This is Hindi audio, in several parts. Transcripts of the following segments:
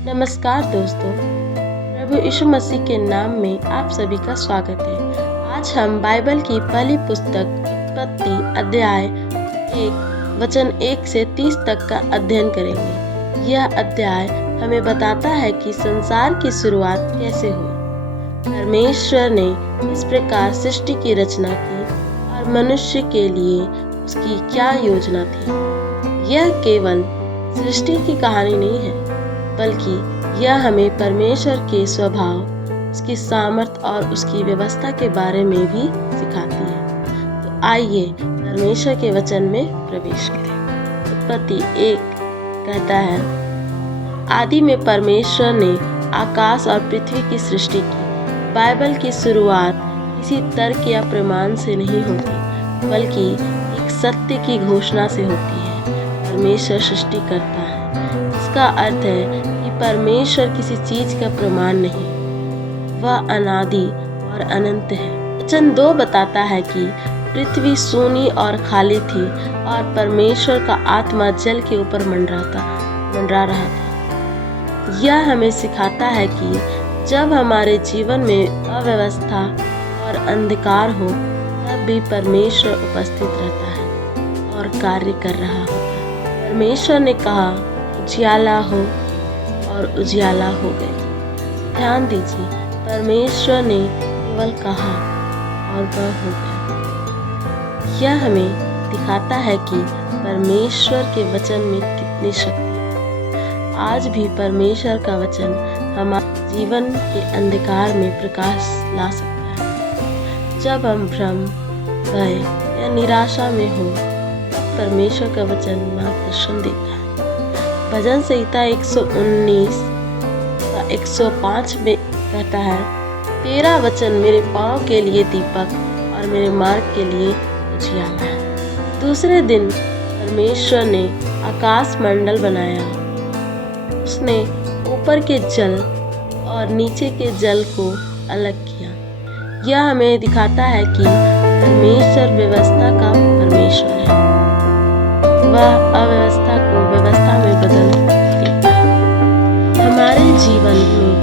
नमस्कार दोस्तों, प्रभु यीशु मसीह के नाम में आप सभी का स्वागत है। आज हम बाइबल की पहली पुस्तक उत्पत्ति अध्याय 1 वचन 1 से 30 तक का अध्ययन करेंगे। यह अध्याय हमें बताता है कि संसार की शुरुआत कैसे हुई। परमेश्वर ने इस प्रकार सृष्टि की रचना की और मनुष्य के लिए उसकी क्या योजना थी। यह केवल सृष्टि की कहानी नहीं है, बल्कि यह हमें परमेश्वर के स्वभाव, उसकी सामर्थ्य और उसकी व्यवस्था के बारे में भी सिखाती है। तो आइए परमेश्वर के वचन में प्रवेश करें। उत्पत्ति 1 कहता है, आदि में परमेश्वर ने आकाश और पृथ्वी की सृष्टि की। बाइबल की शुरुआत किसी तर्क या प्रमाण से नहीं होती, बल्कि एक सत्य की घोषणा से होती है। परमेश्वर सृष्टि करता है। इसका अर्थ है कि परमेश्वर किसी चीज का प्रमाण नहीं, वह अनादि और अनंत है। वचन 2 बताता है कि पृथ्वी सूनी और खाली थी और परमेश्वर का आत्मा जल के ऊपर मंडरा रहा था। यह हमें सिखाता है कि जब हमारे जीवन में अव्यवस्था और अंधकार हो, तब भी परमेश्वर उपस्थित रहता है और कार्य कर रहा होता है। परमेश्वर ने कहा, उजियाला हो, और उजियाला हो गई। ध्यान दीजिए, परमेश्वर ने केवल कहा और वह हो गया। यह हमें दिखाता है कि परमेश्वर के वचन में कितनी शक्ति है। आज भी परमेश्वर का वचन हमारे जीवन के अंधकार में प्रकाश ला सकता है। जब हम भ्रम, भय या निराशा में हो, परमेश्वर का वचन मार्गदर्शन देता है। भजन संहिता 119 का 105 में कहता है, तेरा वचन मेरे पाँव के लिए दीपक और मेरे मार्ग के लिए उजियाला है। दूसरे दिन परमेश्वर ने आकाश मंडल बनाया। उसने ऊपर के जल और नीचे के जल को अलग किया। यह हमें दिखाता है कि परमेश्वर व्यवस्था का परमेश्वर है। वह अव्यवस्था को व्यवस्था में बदल देता है। हमारे जीवन में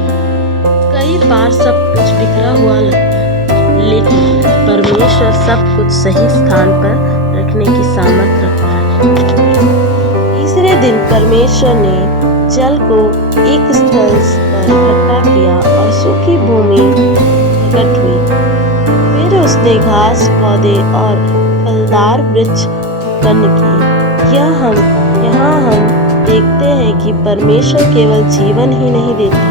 कई बार सब कुछ बिखरा हुआ लगता है, लेकिन परमेश्वर सब कुछ सही स्थान पर रखने की सामर्थ्य रखता है। तीसरे दिन परमेश्वर ने जल को एक स्थल पर इकट्ठा किया और सूखी भूमि प्रकट हुई। फिर उसने घास, पौधे और फलदार वृक्ष उत्पन्न किए। यहाँ हम देखते हैं कि परमेश्वर केवल जीवन ही नहीं देता,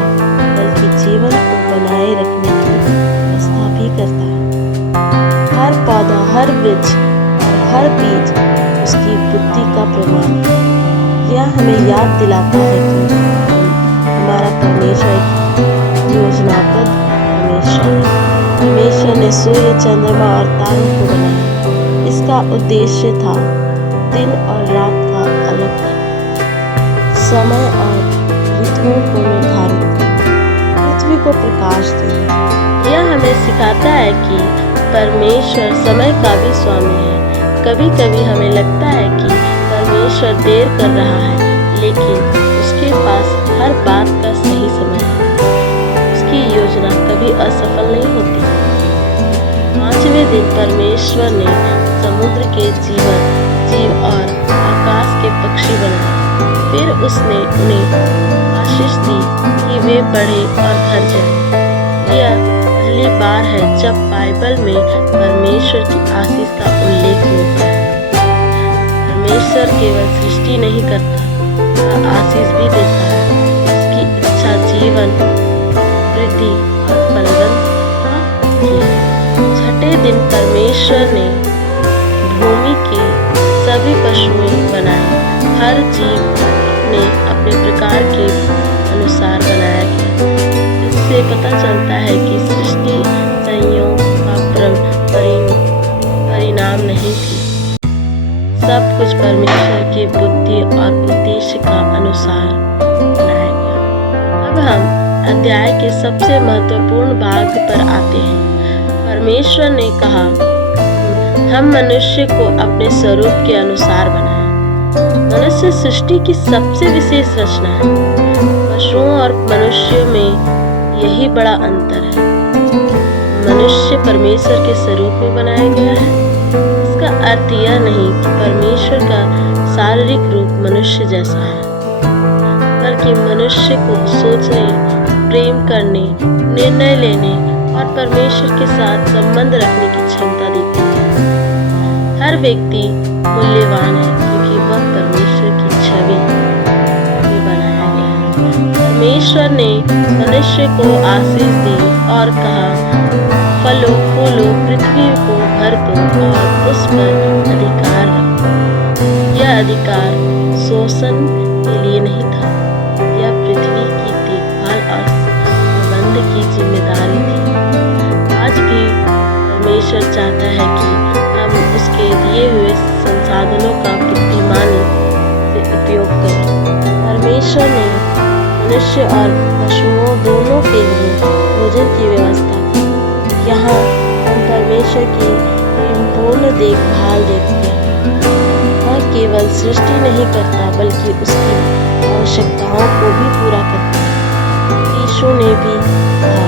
बल्कि जीवन को बनाए रखने की व्यवस्था भी करता है। हर पौधा, हर वृक्ष और हर बीज उसकी बुद्धि का प्रमाण है। यह हमें याद दिलाता है कि हमारा परमेश्वर एक योजनाबद्ध परमेश्वर है। परमेश्वर ने सूर्य, चंद्रमा और तारों को बनाया। इसका उद्देश्य था दिन और रात का अलग करना, समय और ऋतुओं को निर्धारित करना, पृथ्वी को प्रकाश देना। यह हमें सिखाता है कि परमेश्वर समय का भी स्वामी है। कभी कभी हमें लगता है कि परमेश्वर देर कर रहा है, लेकिन उसके पास हर बात का सही समय है। उसकी योजना कभी असफल नहीं होती। 5वें दिन परमेश्वर ने समुद्र के जीव और आकाश के पक्षी बनाए। फिर उसने उन्हें आशीष दी कि वे बढ़े और भर जाएं। यह पहली बार है जब बाइबल में परमेश्वर की आशीष का उल्लेख होता है। परमेश्वर केवल सृष्टि नहीं करता, वह आशीष भी देता है। उसकी इच्छा जीवन, वृद्धि और फलवंतता की है। 6ठे दिन परमेश्वर ने भूमि के सभी पशुएं बनाए। हर जीव ने अपने प्रकार के अनुसार बनाया गया। इससे पता चलता है कि सृष्टि संयोग का परिणाम नहीं थी। सब कुछ परमेश्वर के बुद्धि और उद्देश्य का अनुसार बनाया गया। अब हम अध्याय के सबसे महत्वपूर्ण भाग पर आते हैं। परमेश्वर ने कहा, हम मनुष्य को अपने स्वरूप के अनुसार बनाएं। मनुष्य सृष्टि की सबसे विशेष रचना है। पशुओं और मनुष्यों में यही बड़ा अंतर है। मनुष्य परमेश्वर के स्वरूप में बनाया गया है। इसका अर्थ यह नहीं कि परमेश्वर का शारीरिक रूप मनुष्य जैसा है, बल्कि मनुष्य को सोचने, प्रेम करने, निर्णय लेने और परमेश्वर के साथ संबंध रखने की क्षमता देती है। हर व्यक्ति मूल्यवान है क्योंकि वह परमेश्वर की छवि में बनाया गया है। परमेश्वर ने मनुष्य को आशीष दी और कहा, फलो फूलो, पृथ्वी को भर दो और उस पर अधिकार रखो। यह अधिकार शोषण के लिए नहीं था, यह पृथ्वी की देखभाल और प्रबंध की जिम्मेदारी थी। आज भी परमेश्वर चाहता है कि हम उसके दिए हुए संसाधनों का बुद्धिमानी से उपयोग करें। परमेश्वर ने मनुष्य और पशुओं दोनों के लिए भोजन की व्यवस्था की। यहाँ हम परमेश्वर की पूर्ण देखभाल देखते हैं। वह केवल सृष्टि नहीं करता बल्कि उसकी आवश्यकताओं को भी पूरा करता है। यीशु ने भी कहा,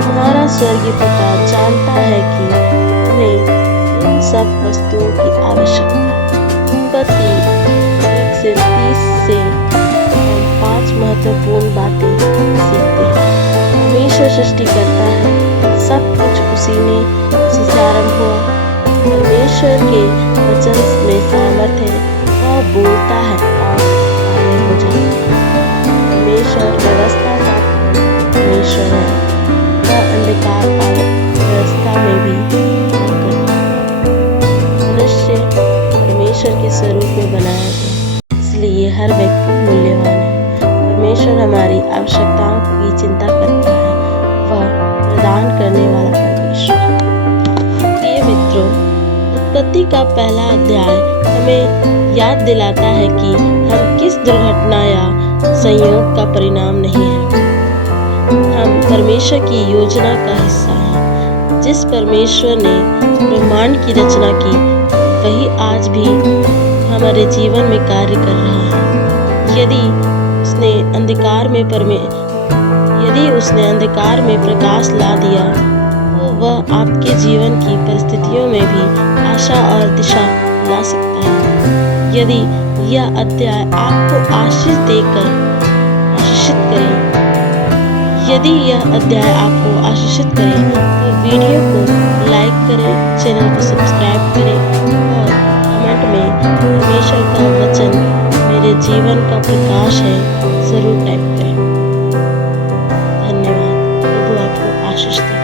हमारा स्वर्गीय पिता जानता है कि हमें इन सब वस्तुओं की आवश्यकता है। उत्पत्ति 1 से 30 से हम 5 महत्वपूर्ण बातें सीखते हैं। परमेश्वर सृष्टि करता है, सब कुछ उसी से आरंभ हुआ। परमेश्वर के वचन में सामर्थ्य है, वह बोलता है और कार्य हो जाता है। परमेश्वर व्यवस्था का परमेश्वर है, वह अंधकार और व्यवस्था में भी काम करता है। मनुष्य परमेश्वर के स्वरूप में बनाया गया, इसलिए हर व्यक्ति मूल्यवान है। परमेश्वर हमारी आवश्यकताओं की चिंता करता है, वह प्रदान करने वाला परमेश्वर है। प्रिय मित्रों, उत्पत्ति का पहला अध्याय हमें याद दिलाता है कि हम किस दुर्घटना या संयोग का परिणाम नहीं हैं। हम परमेश्वर की योजना का हिस्सा हैं। जिस परमेश्वर ने ब्रह्मांड की रचना की, वही आज भी हमारे जीवन में कार्य कर रहा है। यदि उसने अंधकार में प्रकाश ला दिया, तो वह आपके जीवन की परिस्थितियों में भी आशा और दिशा ला सकता है। यदि यह अध्याय आपको आशीषित करे, तो वीडियो को लाइक करें, चैनल को सब्सक्राइब करें और कमेंट में परमेश्वर का वचन मेरे जीवन का प्रकाश है जरूर टाइप करें। धन्यवाद। प्रभु आपको आशीष दे।